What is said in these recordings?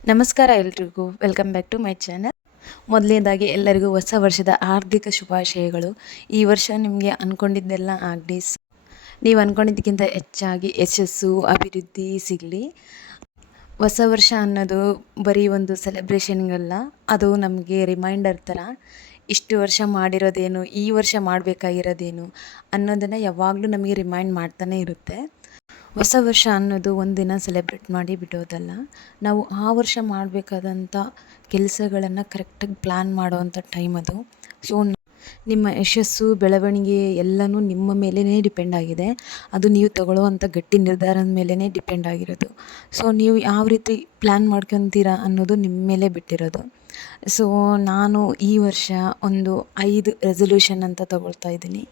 ನಮಸ್ಕಾರ ಎಲ್ರಿಗೂ. Welcome back to my channel ಮೊದಲನೇದಾಗಿ ಎಲ್ಲರಿಗೂ ಹೊಸ ವರ್ಷದ ಆರ್ಥಿಕ ಶುಭಾಶಯಗಳು. ಈ ವರ್ಷ ನಿಮಗೆ ಅಂದ್ಕೊಂಡಿದ್ದೆಲ್ಲ ಆಗಲಿ ನೀವು ಅಂದ್ಕೊಂಡಿದ್ದಕ್ಕಿಂತ ಹೆಚ್ಚಾಗಿ ಯಶಸ್ಸು, ಅಭಿವೃದ್ಧಿ ಸಿಗಲಿ. ಹೊಸ ವರ್ಷ ಅನ್ನೋದು ಬರೀ ಒಂದು ಸೆಲೆಬ್ರೇಷನ್ಗಲ್ಲ ಅದು ನಮಗೆ ರಿಮೈಂಡರ್ ಥರ ಇಷ್ಟು ವರ್ಷ ಮಾಡಿರೋದೇನು, ಈ ವರ್ಷ ಮಾಡಬೇಕಾಗಿರೋದೇನು ಅನ್ನೋದನ್ನು ಯಾವಾಗಲೂ ನಮಗೆ ರಿಮೈಂಡ್ ಮಾಡ್ತಾನೆ ಇರುತ್ತೆ. ಹೊಸ ವರ್ಷ ಅನ್ನೋದು ಒಂದಿನ ಸೆಲೆಬ್ರೇಟ್ ಮಾಡಿ ಬಿಡೋದಲ್ಲ. ನಾವು ಆ ವರ್ಷ ಮಾಡಬೇಕಾದಂಥ ಕೆಲಸಗಳನ್ನು ಕರೆಕ್ಟಾಗಿ ಪ್ಲ್ಯಾನ್ ಮಾಡೋವಂಥ ಟೈಮ್ ಅದು. ಸೊ ನಿಮ್ಮ ಯಶಸ್ಸು, ಬೆಳವಣಿಗೆ ಎಲ್ಲನೂ ನಿಮ್ಮ ಮೇಲೇ ಡಿಪೆಂಡ್ ಆಗಿದೆ. ಅದು ನೀವು ತಗೊಳ್ಳುವಂಥ ಗಟ್ಟಿ ನಿರ್ಧಾರದ ಮೇಲೇ ಡಿಪೆಂಡ್ ಆಗಿರೋದು. ಸೊ, ನೀವು ಯಾವ ರೀತಿ ಪ್ಲ್ಯಾನ್ ಮಾಡ್ಕೊತೀರಾ ಅನ್ನೋದು ನಿಮ್ಮ ಮೇಲೆ ಬಿಟ್ಟಿರೋದು. ಸೊ, ನಾನು ಈ ವರ್ಷ ಒಂದು ಐದು ರೆಸೊಲ್ಯೂಷನ್ ಅಂತ ತಗೊಳ್ತಾ ಇದ್ದೀನಿ.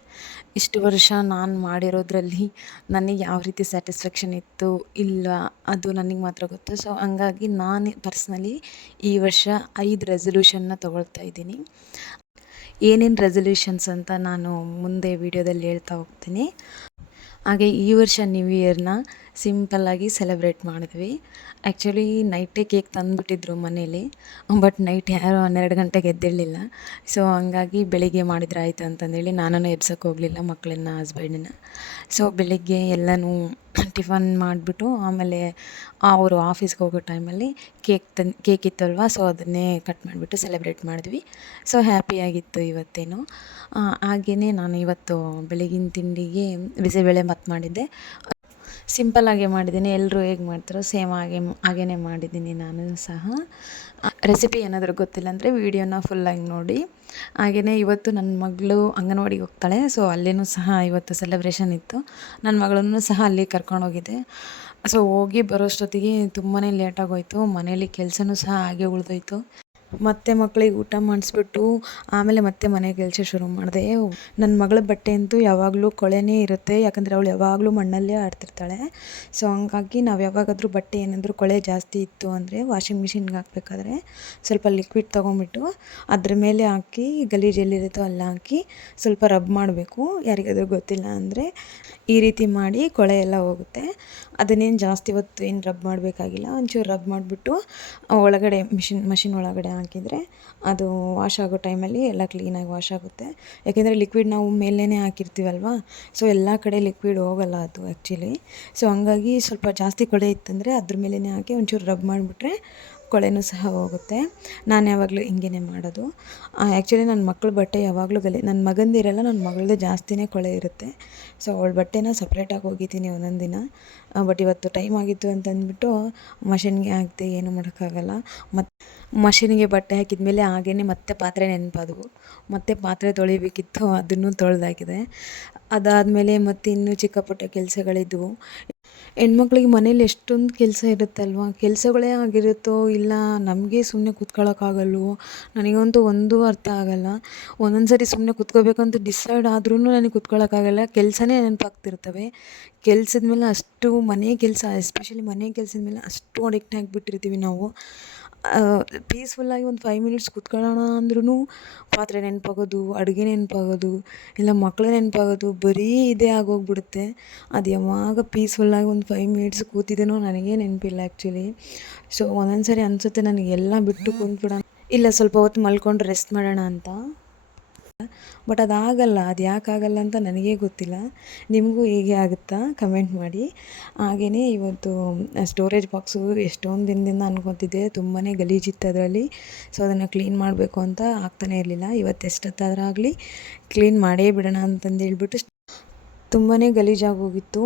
ಇಷ್ಟು ವರ್ಷ ನಾನು ಮಾಡಿರೋದ್ರಲ್ಲಿ ನನಗೆ ಯಾವ ರೀತಿ ಸ್ಯಾಟಿಸ್ಫ್ಯಾಕ್ಷನ್ ಇತ್ತು, ಇಲ್ಲ ಅದು ನನಗೆ ಮಾತ್ರ ಗೊತ್ತು. ಸೊ, ಹಂಗಾಗಿ ನಾನು ಪರ್ಸ್ನಲಿ ಈ ವರ್ಷ ಐದು ರೆಸೊಲ್ಯೂಷನ್ನ ತಗೊಳ್ತಾ ಇದ್ದೀನಿ. ಏನೇನು ರೆಸೊಲ್ಯೂಷನ್ಸ್ ಅಂತ ನಾನು ಮುಂದೆ ವಿಡಿಯೋದಲ್ಲಿ ಹೇಳ್ತಾ ಹೋಗ್ತೀನಿ. ಹಾಗೆ ಈ ವರ್ಷ ನ್ಯೂ ಇಯರ್ನ ಸಿಂಪಲ್ಲಾಗಿ ಸೆಲೆಬ್ರೇಟ್ ಮಾಡಿದ್ವಿ. ಆ್ಯಕ್ಚುಲಿ ನೈಟೇ ಕೇಕ್ ತಂದುಬಿಟ್ಟಿದ್ರು ಮನೇಲಿ ಬಟ್ ನೈಟ್ ಯಾರು ಹನ್ನೆರಡು ಗಂಟೆಗೆ ಎದ್ದೇಳಲಿಲ್ಲ. ಸೊ ಹಂಗಾಗಿ ಬೆಳಿಗ್ಗೆ ಮಾಡಿದ್ರೆ ಆಯಿತು ಅಂತಂದೇಳಿ ನಾನು ಎಬ್ಸೋಕ್ಕೆ ಹೋಗಲಿಲ್ಲ ಮಕ್ಕಳನ್ನ ಹಸ್ಬೆಂಡನ್ನ ಸೊ ಬೆಳಿಗ್ಗೆ ಎಲ್ಲನೂ ಟಿಫನ್ ಮಾಡಿಬಿಟ್ಟು ಆಮೇಲೆ ಅವರು ಆಫೀಸ್ಗೆ ಹೋಗೋ ಟೈಮಲ್ಲಿ ಕೇಕ್ ತಂದು ಕೇಕ್ ಇತ್ತಲ್ವ ಸೊ ಅದನ್ನೇ ಕಟ್ ಮಾಡಿಬಿಟ್ಟು ಸೆಲೆಬ್ರೇಟ್ ಮಾಡಿದ್ವಿ. ಸೊ ಹ್ಯಾಪಿಯಾಗಿತ್ತು ಇವತ್ತೇನು. ಹಾಗೆಯೇ ನಾನು ಇವತ್ತು ಬೆಳಗಿನ ತಿಂಡಿಗೆ ಬಿಸಿಬೇಳೆ ಮತ್ತು ಮಾಡಿದ್ದೆ. ಸಿಂಪಲ್ಲಾಗೆ ಮಾಡಿದ್ದೀನಿ. ಎಲ್ಲರೂ ಹೇಗೆ ಮಾಡ್ತಾರೋ ಸೇಮ್ ಹಾಗೆ ಹಾಗೇ ಮಾಡಿದ್ದೀನಿ ನಾನು ಸಹ. ರೆಸಿಪಿ ಏನಾದರೂ ಗೊತ್ತಿಲ್ಲ ಅಂದರೆ ವೀಡಿಯೋನ ಫುಲ್ಲಾಗಿ ನೋಡಿ. ಹಾಗೆಯೇ ಇವತ್ತು ನನ್ನ ಮಗಳು ಅಂಗನವಾಡಿಗೆ ಹೋಗ್ತಾಳೆ ಸೊ ಅಲ್ಲೇನೂ ಸಹ ಇವತ್ತು ಸೆಲೆಬ್ರೇಷನ್ ಇತ್ತು. ನನ್ನ ಮಗಳನ್ನು ಸಹ ಅಲ್ಲಿ ಕರ್ಕೊಂಡೋಗಿದ್ದೆ ಸೊ ಹೋಗಿ ಬರೋಷ್ಟೊತ್ತಿಗೆ ತುಂಬಾ ಲೇಟಾಗೋಯಿತು ಮನೇಲಿ ಕೆಲಸನೂ ಸಹ ಹಾಗೆ ಉಳಿದೋಯ್ತು. ಮತ್ತೆ ಮಕ್ಕಳಿಗೆ ಊಟ ಮಾಡಿಸ್ಬಿಟ್ಟು ಆಮೇಲೆ ಮತ್ತೆ ಮನೆ ಕೆಲಸ ಶುರು ಮಾಡಿದೆ. ನನ್ನ ಮಗಳ ಬಟ್ಟೆ ಅಂತೂ ಯಾವಾಗಲೂ ಕೊಳೆನೇ ಇರುತ್ತೆ. ಯಾಕಂದರೆ ಅವಳು ಯಾವಾಗಲೂ ಮಣ್ಣಲ್ಲೇ ಆಡ್ತಿರ್ತಾಳೆ. ಸೊ ಹಂಗಾಗಿ ನಾವು ಯಾವಾಗಾದರೂ ಬಟ್ಟೆ ಏನಾದರೂ ಕೊಳೆ ಜಾಸ್ತಿ ಇತ್ತು ಅಂದರೆ ವಾಷಿಂಗ್ ಮಿಷಿನ್ಗೆ ಹಾಕ್ಬೇಕಾದ್ರೆ ಸ್ವಲ್ಪ ಲಿಕ್ವಿಡ್ ತೊಗೊಂಬಿಟ್ಟು ಅದ್ರ ಮೇಲೆ ಹಾಕಿ ಗಲೀಜು ಎಲ್ಲಿರುತ್ತೋ ಅಲ್ಲಿ ಹಾಕಿ ಸ್ವಲ್ಪ ರಬ್ ಮಾಡಬೇಕು. ಯಾರಿಗಾದರೂ ಗೊತ್ತಿಲ್ಲ ಅಂದರೆ ಈ ರೀತಿ ಮಾಡಿ ಕೊಳೆ ಎಲ್ಲ ಹೋಗುತ್ತೆ. ಅದನ್ನೇನು ಜಾಸ್ತಿ ಹೊತ್ತು ಏನು ರಬ್ ಮಾಡಬೇಕಾಗಿಲ್ಲ. ಒಂಚೂರು ರಬ್ ಮಾಡಿಬಿಟ್ಟು ಒಳಗಡೆ ಮಿಷಿನ್ ಮಷಿನ್ ಒಳಗಡೆ ಹಾಕಿದರೆ ಅದು ವಾಶ್ ಆಗೋ ಟೈಮಲ್ಲಿ ಎಲ್ಲ ಕ್ಲೀನಾಗಿ ವಾಶ್ ಆಗುತ್ತೆ. ಯಾಕೆಂದರೆ ಲಿಕ್ವಿಡ್ ನಾವು ಮೇಲೇ ಹಾಕಿರ್ತೀವಲ್ವಾ? ಸೊ ಎಲ್ಲ ಕಡೆ ಲಿಕ್ವಿಡ್ ಹೋಗಲ್ಲ ಅದು ಆ್ಯಕ್ಚುಲಿ ಸೊ ಹಂಗಾಗಿ ಸ್ವಲ್ಪ ಜಾಸ್ತಿ ಕೊಳೆ ಇತ್ತಂದರೆ ಅದ್ರ ಮೇಲೇ ಹಾಕಿ ಒಂಚೂರು ರಬ್ ಮಾಡಿಬಿಟ್ರೆ ಕೊಳೆನೂ ಸಹ ಹೋಗುತ್ತೆ. ನಾನು ಯಾವಾಗಲೂ ಹಿಂಗೇ ಮಾಡೋದು. ಆ್ಯಕ್ಚುಲಿ ನನ್ನ ಮಕ್ಕಳ ಬಟ್ಟೆ ಯಾವಾಗಲೂ ಗಲಿ ನನ್ನ ಮಗಂದಿರಲ್ಲ ನನ್ನ ಮಗಳದ್ದು ಜಾಸ್ತಿನೇ ಕೊಳೆ ಇರುತ್ತೆ. ಸೊ ಅವಳ ಬಟ್ಟೆನ ಸಪ್ರೇಟಾಗಿ ಹೋಗಿದ್ದೀನಿ ಒಂದೊಂದು ದಿನ. ಬಟ್ ಇವತ್ತು ಟೈಮ್ ಆಗಿತ್ತು ಅಂತಂದ್ಬಿಟ್ಟು ಮಷಿನ್ಗೆ ಹಾಕ್ದೆ ಏನು ಮಾಡೋಕ್ಕಾಗಲ್ಲ. ಮತ್ತು ಮಷಿನ್ಗೆ ಬಟ್ಟೆ ಹಾಕಿದ ಮೇಲೆ ಹಾಗೇ ಮತ್ತೆ ಪಾತ್ರೆ ನೆನಪಾದವು. ಮತ್ತೆ ಪಾತ್ರೆ ತೊಳಿಬೇಕಿತ್ತು, ಅದನ್ನು ತೊಳೆದಾಗಿದೆ. ಅದಾದಮೇಲೆ ಮತ್ತು ಇನ್ನೂ ಚಿಕ್ಕ ಪುಟ್ಟ ಕೆಲಸಗಳಿದ್ವು. ಹೆಣ್ಮಕ್ಳಿಗೆ ಮನೇಲಿ ಎಷ್ಟೊಂದು ಕೆಲಸ ಇರುತ್ತಲ್ವ? ಕೆಲಸಗಳೇ ಆಗಿರುತ್ತೋ ಇಲ್ಲ ನಮಗೆ ಸುಮ್ಮನೆ ಕೂತ್ಕೊಳ್ಳೋಕ್ಕಾಗಲ್ವೋ ನನಗಂತೂ ಒಂದೂ ಅರ್ಥ ಆಗಲ್ಲ. ಒಂದೊಂದು ಸರಿ ಸುಮ್ಮನೆ ಕೂತ್ಕೋಬೇಕಂತ ಡಿಸೈಡ್ ಆದ್ರೂ ನನಗೆ ಕೂತ್ಕೊಳ್ಳೋಕ್ಕಾಗಲ್ಲ ಕೆಲಸನೇ ನೆನಪಾಗ್ತಿರ್ತವೆ. ಕೆಲಸದ ಮೇಲೆ ಅಷ್ಟು ಮನೆ ಕೆಲಸ ಎಸ್ಪೆಷಲಿ ಮನೆ ಕೆಲಸದ ಮೇಲೆ ಅಷ್ಟು ಅಡಿಕ್ಟ್ ಆಗಿಬಿಟ್ಟಿರ್ತೀವಿ ನಾವು. ಪೀಸ್ಫುಲ್ಲಾಗಿ ಒಂದು ಫೈವ್ ಮಿನಿಟ್ಸ್ ಕೂತ್ಕೊಳ್ಳೋಣ ಅಂದ್ರೂ ಪಾತ್ರೆ ನೆನಪಾಗೋದು, ಅಡುಗೆ ನೆನಪಾಗೋದು, ಇಲ್ಲ ಮಕ್ಕಳು ನೆನಪಾಗೋದು, ಬರೀ ಇದೇ ಆಗೋಗ್ಬಿಡುತ್ತೆ. ಅದು ಯಾವಾಗ ಪೀಸ್ಫುಲ್ಲಾಗಿ ಒಂದು ಫೈವ್ ಮಿನಿಟ್ಸ್ ಕೂತಿದ್ದೇನೋ ನನಗೇ ನೆನಪಿಲ್ಲ ಆ್ಯಕ್ಚುಲಿ ಸೊ ಒಂದೊಂದು ಸರಿ ಅನಿಸುತ್ತೆ ನನಗೆ ಎಲ್ಲ ಬಿಟ್ಟು ಕುಂತ್ಬಿಡೋಣ. ಇಲ್ಲ ಸ್ವಲ್ಪ ಹೊತ್ತು ಮಲ್ಕೊಂಡು ರೆಸ್ಟ್ ಮಾಡೋಣ ಅಂತ. ಬಟ್ ಅದಾಗಲ್ಲ, ಅದು ಯಾಕೆ ಆಗಲ್ಲ ಅಂತ ನನಗೇ ಗೊತ್ತಿಲ್ಲ. ನಿಮಗೂ ಹೇಗೆ ಆಗುತ್ತಾ? ಕಮೆಂಟ್ ಮಾಡಿ. ಹಾಗೆಯೇ ಇವತ್ತು ಸ್ಟೋರೇಜ್ ಬಾಕ್ಸು ಎಷ್ಟೊಂದು ದಿನದಿಂದ ಅನ್ಕೊತಿದ್ದೆ. ತುಂಬಾ ಗಲೀಜಿತ್ತು ಅದರಲ್ಲಿ. ಸೊ ಅದನ್ನು ಕ್ಲೀನ್ ಮಾಡಬೇಕು ಅಂತ ಆಗ್ತಾನೇ ಇರಲಿಲ್ಲ. ಇವತ್ತು ಎಷ್ಟೊತ್ತಾದರೂ ಆಗಲಿ ಕ್ಲೀನ್ ಮಾಡೇ ಬಿಡೋಣ ಅಂತಂದು ಹೇಳ್ಬಿಟ್ಟು ತುಂಬಾ ಗಲೀಜಾಗೋಗಿತ್ತು.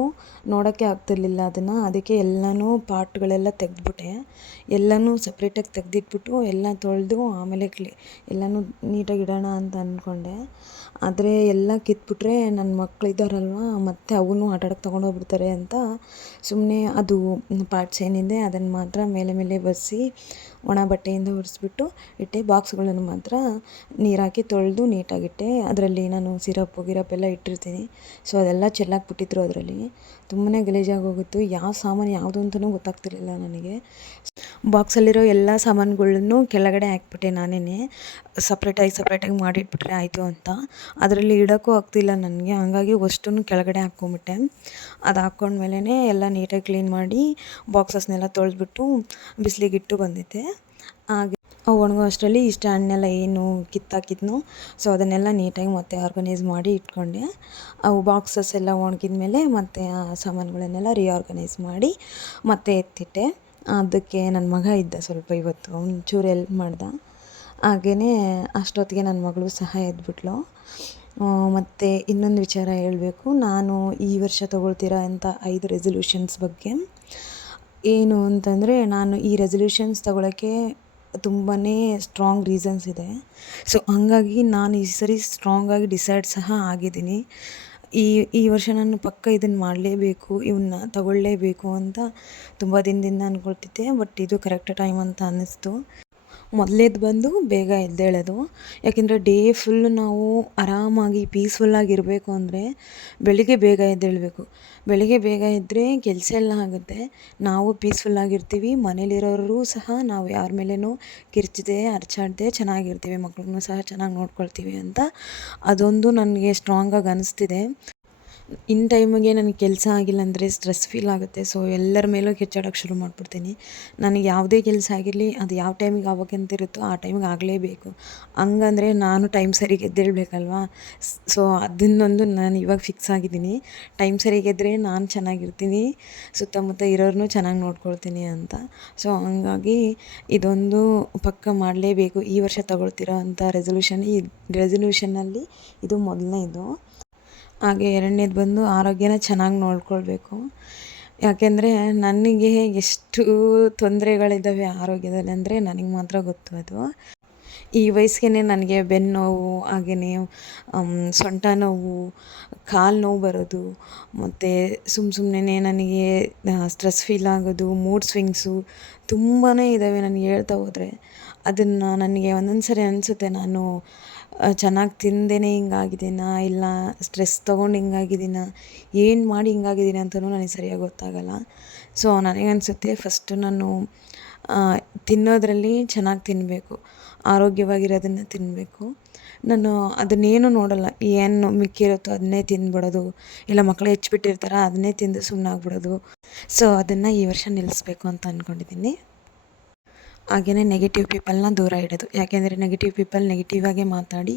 ನೋಡೋಕ್ಕೆ ಆಗ್ತಿರ್ಲಿಲ್ಲ ಅದನ್ನು. ಅದಕ್ಕೆ ಎಲ್ಲನೂ ಪಾರ್ಟ್ಗಳೆಲ್ಲ ತೆಗೆದ್ಬಿಟ್ಟೆ. ಎಲ್ಲನೂ ಸಪ್ರೇಟಾಗಿ ತೆಗೆದಿಟ್ಬಿಟ್ಟು ಎಲ್ಲ ತೊಳೆದು ಆಮೇಲೆ ಕ್ಲಿ, ಎಲ್ಲನೂ ನೀಟಾಗಿ ಇಡೋಣ ಅಂತ ಅಂದ್ಕೊಂಡೆ. ಆದರೆ ಎಲ್ಲ ಕಿತ್ಬಿಟ್ರೆ ನನ್ನ ಮಕ್ಳು ಮತ್ತೆ ಅವನ್ನೂ ಆಟಾಡಕ್ಕೆ ತೊಗೊಂಡೋಗ್ಬಿಡ್ತಾರೆ ಅಂತ ಸುಮ್ಮನೆ ಅದು ಪಾರ್ಟ್ಸ್ ಏನಿದೆ ಅದನ್ನು ಮಾತ್ರ ಮೇಲೆ ಮೇಲೆ ಬರೆಸಿ ಒಣ ಬಟ್ಟೆಯಿಂದ ಒರೆಸ್ಬಿಟ್ಟು ಇಟ್ಟೆ. ಬಾಕ್ಸ್ಗಳನ್ನು ಮಾತ್ರ ನೀರಾಕಿ ತೊಳೆದು ನೀಟಾಗಿಟ್ಟೆ. ಅದರಲ್ಲಿ ನಾನು ಸಿರಪ್ಪು ಗಿರಪ್ಪೆಲ್ಲ ಇಟ್ಟಿರ್ತೀನಿ. ಸೊ ಅದೆಲ್ಲ ಎಲ್ಲ ಚೆಲ್ಲಾಕ್ಬಿಟ್ಟಿದ್ರು ಅದರಲ್ಲಿ. ತುಂಬಾ ಗಲೀಜಾಗಿ ಹೋಗಿತ್ತು ಯಾವ ಸಾಮಾನು ಯಾವುದು ಅಂತಲೂ ಗೊತ್ತಾಗ್ತಿರಲಿಲ್ಲ ನನಗೆ. ಬಾಕ್ಸಲ್ಲಿರೋ ಎಲ್ಲ ಸಾಮಾನುಗಳನ್ನು ಕೆಳಗಡೆ ಹಾಕ್ಬಿಟ್ಟೆ ನಾನೇ ಸಪ್ರೇಟಾಗಿ ಸಪ್ರೇಟಾಗಿ ಮಾಡಿಟ್ಬಿಟ್ರೆ ಆಯಿತು ಅಂತ. ಅದರಲ್ಲಿ ಇಡೋಕ್ಕೂ ಆಗ್ತಿಲ್ಲ ನನಗೆ. ಹಾಗಾಗಿ ಅಷ್ಟನ್ನು ಕೆಳಗಡೆ ಹಾಕ್ಕೊಂಬಿಟ್ಟೆ. ಅದು ಹಾಕ್ಕೊಂಡ್ಮೇಲೆ ಎಲ್ಲ ನೀಟಾಗಿ ಕ್ಲೀನ್ ಮಾಡಿ ಬಾಕ್ಸಸ್ನೆಲ್ಲ ತೊಳೆದ್ಬಿಟ್ಟು ಬಿಸಿಲಿಗಿಟ್ಟು ಬಂದಿದ್ದೆ. ಹಾಗೆ ಒಣಗೋ ಅಷ್ಟರಲ್ಲಿ ಇಷ್ಟು ಹಣ್ಣೆಲ್ಲ ಏನು ಕಿತ್ತಾಕಿದ್ನೋ, ಸೊ ಅದನ್ನೆಲ್ಲ ನೀಟಾಗಿ ಮತ್ತೆ ಆರ್ಗನೈಸ್ ಮಾಡಿ ಇಟ್ಕೊಂಡೆ. ಅವು ಬಾಕ್ಸಸ್ ಎಲ್ಲ ಒಣಗಿದ ಮೇಲೆ ಮತ್ತೆ ಆ ಸಾಮಾನುಗಳನ್ನೆಲ್ಲ ರಿಆರ್ಗನೈಸ್ ಮಾಡಿ ಮತ್ತೆ ಎತ್ತಿಟ್ಟೆ. ಅದಕ್ಕೆ ನನ್ನ ಮಗ ಇದ್ದ ಸ್ವಲ್ಪ ಇವತ್ತು, ಒಂಚೂರು ಎಲ್ಪ್ ಮಾಡ್ದ. ಹಾಗೆಯೇ ಅಷ್ಟೊತ್ತಿಗೆ ನನ್ನ ಮಗಳು ಸಹ ಎದ್ಬಿಟ್ಲು. ಮತ್ತು ಇನ್ನೊಂದು ವಿಚಾರ ಹೇಳಬೇಕು. ನಾನು ಈ ವರ್ಷ ತೊಗೊಳ್ತಿರೋ ಅಂತ ಐದು ರೆಸಲ್ಯೂಷನ್ಸ್ ಬಗ್ಗೆ. ಏನು ಅಂತಂದರೆ, ನಾನು ಈ ರೆಸಲ್ಯೂಷನ್ಸ್ ತೊಗೊಳಕ್ಕೆ ತುಂಬಾ ಸ್ಟ್ರಾಂಗ್ ರೀಸನ್ಸ್ ಇದೆ. ಸೊ ಹಂಗಾಗಿ ನಾನು ಈ ಸರಿ ಸ್ಟ್ರಾಂಗಾಗಿ ಡಿಸೈಡ್ ಸಹ ಆಗಿದ್ದೀನಿ. ಈ ಈ ವರ್ಷ ನಾನು ಪಕ್ಕ ಇದನ್ನು ಮಾಡಲೇಬೇಕು ಇವನ್ನ ತಗೊಳ್ಳೇಬೇಕು ಅಂತ ತುಂಬ ದಿನದಿಂದ ಅಂದ್ಕೊಳ್ತಿದ್ದೆ ಬಟ್ ಇದು ಕರೆಕ್ಟ್ ಟೈಮ್ ಅಂತ ಅನ್ನಿಸ್ತು. ಮೊದಲೇದು ಬಂದು ಬೇಗ ಎದ್ದೇಳೋದು. ಯಾಕೆಂದರೆ ಡೇ ಫುಲ್ ನಾವು ಆರಾಮಾಗಿ ಪೀಸ್ಫುಲ್ಲಾಗಿರಬೇಕು ಅಂದರೆ ಬೆಳಿಗ್ಗೆ ಬೇಗ ಎದ್ದೇಳಬೇಕು. ಬೆಳಿಗ್ಗೆ ಬೇಗ ಎದ್ದರೆ ಕೆಲಸ ಎಲ್ಲ ಆಗುತ್ತೆ. ನಾವು ಪೀಸ್ಫುಲ್ಲಾಗಿರ್ತೀವಿ ಮನೇಲಿರೋರು ಸಹ ನಾವು ಯಾರ ಮೇಲೇನೂ ಕಿರ್ಚದೆ, ಅರ್ಚಾಡದೆ ಚೆನ್ನಾಗಿರ್ತೀವಿ, ಮಕ್ಳನ್ನೂ ಸಹ ಚೆನ್ನಾಗಿ ನೋಡ್ಕೊಳ್ತೀವಿ ಅಂತ ಅದೊಂದು ನನಗೆ ಸ್ಟ್ರಾಂಗಾಗಿ ಅನಿಸ್ತಿದೆ. ಇನ್ ಟೈಮಿಗೆ ನನಗೆ ಕೆಲಸ ಆಗಿಲ್ಲ ಅಂದರೆ ಸ್ಟ್ರೆಸ್ ಫೀಲ್ ಆಗುತ್ತೆ. ಸೊ ಎಲ್ಲರ ಮೇಲೂ ಕಿರ್ಚಾಡೋಕ್ಕೆ ಶುರು ಮಾಡಿಬಿಡ್ತೀನಿ. ನನಗೆ ಯಾವುದೇ ಕೆಲಸ ಆಗಿರಲಿ, ಅದು ಯಾವ ಟೈಮಿಗೆ ಆಗ್ಬೇಕಂತ ಇರುತ್ತೋ ಆ ಟೈಮಿಗೆ ಆಗಲೇಬೇಕು. ಹಂಗಂದ್ರೆ ನಾನು ಟೈಮ್ ಸರಿಗೆ ಎದ್ದೇಳಬೇಕಲ್ವಾ ಸೊ ಅದನ್ನೊಂದು ನಾನು ಇವಾಗ ಫಿಕ್ಸ್ ಆಗಿದ್ದೀನಿ. ಟೈಮ್ ಸರಿಗೆ ಎದ್ದರೆ ನಾನು ಚೆನ್ನಾಗಿರ್ತೀನಿ. ಸುತ್ತಮುತ್ತ ಇರೋರನ್ನೂ ಚೆನ್ನಾಗಿ ನೋಡ್ಕೊಳ್ತೀನಿ ಅಂತ. ಸೊ ಹಂಗಾಗಿ ಇದೊಂದು ಪಕ್ಕ ಮಾಡಲೇಬೇಕು. ಈ ವರ್ಷ ತಗೊಳ್ತಿರೋ ಅಂಥ ರೆಸಲ್ಯೂಷನ್ ಈ ರೆಸೊಲ್ಯೂಷನಲ್ಲಿ ಇದು ಮೊದಲನೇದು. ಹಾಗೆ ಎರಡನೇದು ಬಂದು ಆರೋಗ್ಯನ ಚೆನ್ನಾಗಿ ನೋಡ್ಕೊಳ್ಬೇಕು. ಯಾಕೆಂದರೆ ನನಗೆ ಎಷ್ಟು ತೊಂದರೆಗಳಿದ್ದಾವೆ ಆರೋಗ್ಯದಲ್ಲಿ ಅಂದರೆ ನನಗೆ ಮಾತ್ರ ಗೊತ್ತು ಅದು. ಈ ವಯಸ್ಸಿಗೆ ನನಗೆ ಬೆನ್ನು ನೋವು ಹಾಗೆಯೇ ಸೊಂಟ ನೋವು, ಕಾಲು ನೋವು ಬರೋದು, ಮತ್ತು ಸುಮ್ಮ ಸುಮ್ಮನೆ ನನಗೆ ಸ್ಟ್ರೆಸ್ ಫೀಲ್ ಆಗೋದು ಮೂಡ್ ಸ್ವಿಂಗ್ಸು ತುಂಬಾ ಇದ್ದಾವೆ ನನಗೆ ಹೇಳ್ತಾ ಹೋದರೆ ಅದನ್ನು ನನಗೆ ಒಂದೊಂದು ಸರಿ ಅನಿಸುತ್ತೆ. ನಾನು ಚೆನ್ನಾಗಿ ತಿಂದೇ ಹಿಂಗಾಗಿದ್ದೀನಾ? ಇಲ್ಲ ಸ್ಟ್ರೆಸ್ ತೊಗೊಂಡು ಹಿಂಗಾಗಿದ್ದೀನಾ? ಏನು ಮಾಡಿ ಹಿಂಗಾಗಿದ್ದೀನಿ ಅಂತಲೂ ನನಗೆ ಸರಿಯಾಗಿ ಗೊತ್ತಾಗಲ್ಲ. ಸೊ ನನಗನ್ಸುತ್ತೆ ಫಸ್ಟು ನಾನು ತಿನ್ನೋದರಲ್ಲಿ ಚೆನ್ನಾಗಿ ತಿನ್ನಬೇಕು ಆರೋಗ್ಯವಾಗಿರೋದನ್ನು ತಿನ್ನಬೇಕು ನಾನು ಅದನ್ನೇನು ನೋಡಲ್ಲ. ಏನು ಮಿಕ್ಕಿರುತ್ತೋ ಅದನ್ನೇ ತಿಂದ್ಬಿಡೋದು ಇಲ್ಲ ಮಕ್ಕಳು ಹೆಚ್ಚಿಬಿಟ್ಟಿರ್ತಾರೆ ಅದನ್ನೇ ತಿಂದು ಸುಮ್ಮನಾಗ್ಬಿಡೋದು ಸೊ ಅದನ್ನು ಈ ವರ್ಷ ನಿಲ್ಲಿಸ್ಬೇಕು ಅಂತ ಅಂದ್ಕೊಂಡಿದ್ದೀನಿ ಹಾಗೆಯೇ ನೆಗೆಟಿವ್ ಪೀಪಲ್ನ ದೂರ ಇಡೋದು. ಯಾಕೆಂದರೆ ನೆಗೆಟಿವ್ ಪೀಪಲ್ ನೆಗೆಟಿವಾಗೇ ಮಾತಾಡಿ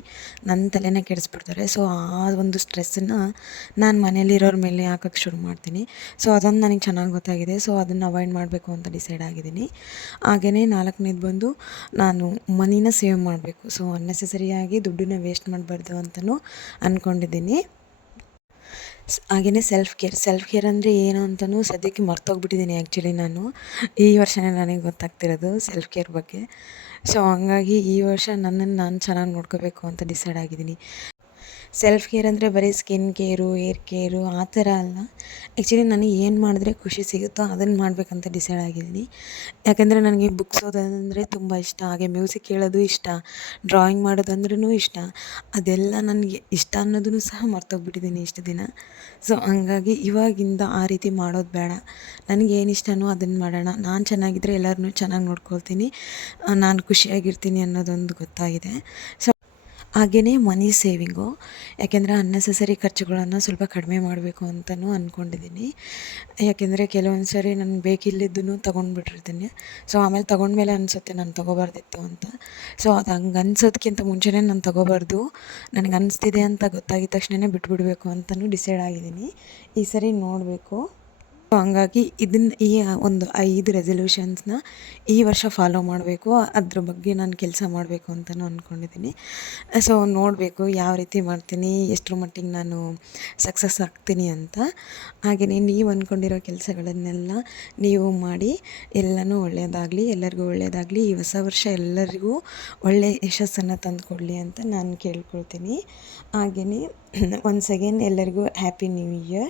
ನನ್ನ ತಲೆನೇ ಕೆಡಿಸ್ಬಿಡ್ತಾರೆ. ಸೊ ಆ ಒಂದು ಸ್ಟ್ರೆಸ್ಸನ್ನು ನಾನು ಮನೇಲಿರೋರ ಮೇಲೆ ಹಾಕೋಕ್ಕೆ ಶುರು ಮಾಡ್ತೀನಿ. ಸೊ ಅದೊಂದು ನನಗೆ ಚೆನ್ನಾಗಿ ಗೊತ್ತಾಗಿದೆ. ಸೊ ಅದನ್ನು ಅವಾಯ್ಡ್ ಮಾಡಬೇಕು ಅಂತ ಡಿಸೈಡ್ ಆಗಿದ್ದೀನಿ. ಹಾಗೆಯೇ ನಾಲ್ಕನೇದು ಬಂದು ನಾನು ಮನಿನ ಸೇವ್ ಮಾಡಬೇಕು. ಸೊ ಅನ್ನೆಸೆಸರಿಯಾಗಿ ದುಡ್ಡನ್ನ ವೇಸ್ಟ್ ಮಾಡಬಾರ್ದು ಅಂತಲೂ ಅಂದ್ಕೊಂಡಿದ್ದೀನಿ ಹಾಗೆಯೇ ಸೆಲ್ಫ್ ಕೇರ್ ಸೆಲ್ಫ್ ಕೇರ್ ಅಂದರೆ ಏನು ಅಂತಲೂ ಸದ್ಯಕ್ಕೆ ಮರ್ತೋಗ್ಬಿಟ್ಟಿದ್ದೀನಿ ಆ್ಯಕ್ಚುಲಿ ನಾನು. ಈ ವರ್ಷನೇ ನನಗೆ ಗೊತ್ತಾಗ್ತಿರೋದು ಸೆಲ್ಫ್ ಕೇರ್ ಬಗ್ಗೆ. ಸೊ ಹಂಗಾಗಿ ಈ ವರ್ಷ ನನ್ನನ್ನು ನಾನು ಚೆನ್ನಾಗಿ ನೋಡ್ಕೋಬೇಕು ಅಂತ ಡಿಸೈಡ್ ಆಗಿದ್ದೀನಿ. ಸೆಲ್ಫ್ ಕೇರ್ ಅಂದರೆ ಬರೀ ಸ್ಕಿನ್ ಕೇರು ಏರ್ ಕೇರು ಆ ಥರ ಅಲ್ಲ. ಆ್ಯಕ್ಚುಲಿ ನನಗೆ ಏನು ಮಾಡಿದ್ರೆ ಖುಷಿ ಸಿಗುತ್ತೋ ಅದನ್ನು ಮಾಡಬೇಕಂತ ಡಿಸೈಡ್ ಆಗಿದ್ದೀನಿ. ಯಾಕೆಂದರೆ ನನಗೆ ಬುಕ್ಸ್ ಓದೋದಂದರೆ ತುಂಬ ಇಷ್ಟ, ಹಾಗೆ ಮ್ಯೂಸಿಕ್ ಕೇಳೋದು ಇಷ್ಟ ಡ್ರಾಯಿಂಗ್ ಮಾಡೋದಂದ್ರೂ ಇಷ್ಟ. ಅದೆಲ್ಲ ನನಗೆ ಇಷ್ಟ ಅನ್ನೋದನ್ನು ಸಹ ಮರ್ತೋಗ್ಬಿಟ್ಟಿದ್ದೀನಿ ಇಷ್ಟು ದಿನ. ಸೊ ಹಂಗಾಗಿ ಇವಾಗಿಂದ ಆ ರೀತಿ ಮಾಡೋದು ಬೇಡ. ನನಗೆ ಏನು ಇಷ್ಟನೋ ಅದನ್ನು ಮಾಡೋಣ. ನಾನು ಚೆನ್ನಾಗಿದ್ದರೆ ಎಲ್ಲರನ್ನೂ ಚೆನ್ನಾಗಿ ನೋಡ್ಕೊಳ್ತೀನಿ. ನಾನು ಖುಷಿಯಾಗಿರ್ತೀನಿ ಅನ್ನೋದೊಂದು ಗೊತ್ತಾಗಿದೆ. ಸೊ ಹಾಗೆಯೇ ಮನಿ ಸೇವಿಂಗು ಯಾಕೆಂದರೆ ಅನ್ನೆಸೆಸರಿ ಖರ್ಚುಗಳನ್ನು ಸ್ವಲ್ಪ ಕಡಿಮೆ ಮಾಡಬೇಕು ಅಂತಲೂ ಅಂದ್ಕೊಂಡಿದ್ದೀನಿ ಯಾಕೆಂದರೆ ಕೆಲವೊಂದು ಸರಿ ನಾನು ಬೇಕಿಲ್ಲದ್ದನ್ನು ತೊಗೊಂಡ್ಬಿಟ್ಟಿರ್ತೀನಿ. ಸೊ ಆಮೇಲೆ ತೊಗೊಂಡ್ಮೇಲೆ ಅನಿಸುತ್ತೆ ನಾನು ತೊಗೋಬಾರ್ದಿತ್ತು ಅಂತ. ಸೊ ಅದು ಹಂಗೆ ಅನ್ಸೋದಕ್ಕಿಂತ ಮುಂಚೆನೇ ನಾನು ತೊಗೋಬಾರ್ದು. ನನಗೆ ಅನಿಸ್ತಿದೆ ಅಂತ ಗೊತ್ತಾಗಿದ ತಕ್ಷಣವೇ ಬಿಟ್ಬಿಡಬೇಕು ಅಂತಲೂ ಡಿಸೈಡ್ ಆಗಿದ್ದೀನಿ. ಈ ಸರಿ ನೋಡಬೇಕು. ಹಂಗಾಗಿ ಇದನ್ನು ಈ ಒಂದು ಐದು ರೆಸೊಲ್ಯೂಷನ್ಸ್ನ ಈ ವರ್ಷ ಫಾಲೋ ಮಾಡಬೇಕು. ಅದ್ರ ಬಗ್ಗೆ ನಾನು ಕೆಲಸ ಮಾಡಬೇಕು ಅಂತಲೂ ಅಂದ್ಕೊಂಡಿದ್ದೀನಿ ಸೊ ನೋಡಬೇಕು ಯಾವ ರೀತಿ ಮಾಡ್ತೀನಿ, ಎಷ್ಟರ ಮಟ್ಟಿಗೆ ನಾನು ಸಕ್ಸಸ್ ಆಗ್ತೀನಿ ಅಂತ. ಹಾಗೆಯೇ ನೀವು ಅಂದ್ಕೊಂಡಿರೋ ಕೆಲಸಗಳನ್ನೆಲ್ಲ ನೀವು ಮಾಡಿ, ಎಲ್ಲನೂ ಒಳ್ಳೆಯದಾಗಲಿ ಎಲ್ಲರಿಗೂ ಒಳ್ಳೆಯದಾಗಲಿ ಈ ಹೊಸ ವರ್ಷ ಎಲ್ಲರಿಗೂ ಒಳ್ಳೆಯ ಯಶಸ್ಸನ್ನು ತಂದುಕೊಡಲಿ ಅಂತ ನಾನು ಕೇಳ್ಕೊಳ್ತೀನಿ. ಹಾಗೆಯೇ ಒನ್ಸ್ ಅಗೇನ್ ಎಲ್ಲರಿಗೂ happy new year